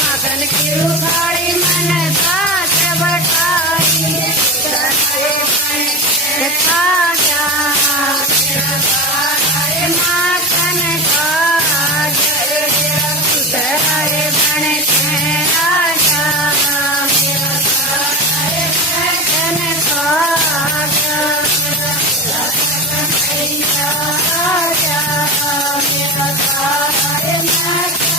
मगन की रुखाड़ी मन साथ बटाई खाजा माखन खाजा सुतराए बन के राजा माखन खाजा राजा मेरा सारे माखन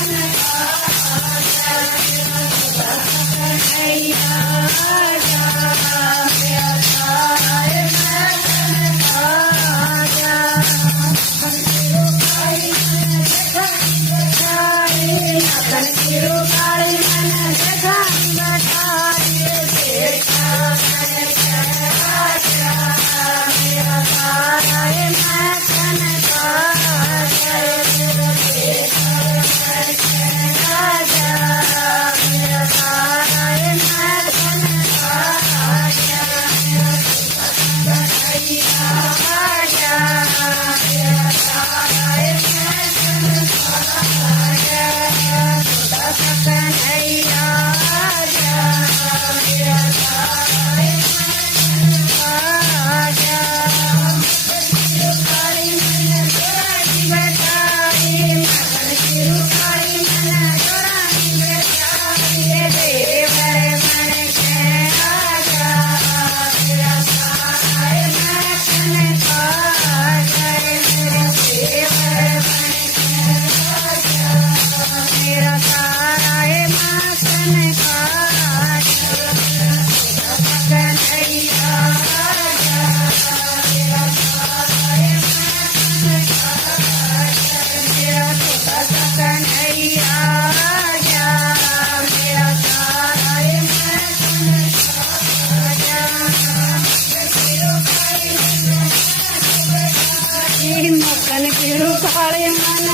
मगन की रुखाड़ी मन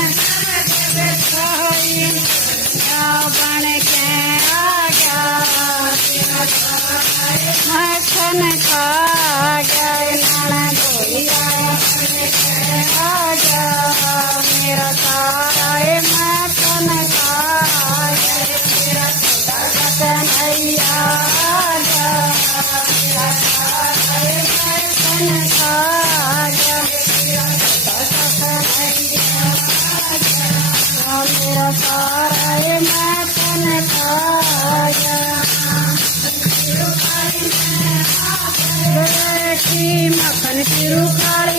बन के आजा मखन खा गया आजा मेरा सारा मखन खा गया कन्हैया आजा मेरा सारा मखन खा गया मेरा सारा मखन खाया मखन की रुखाड़ी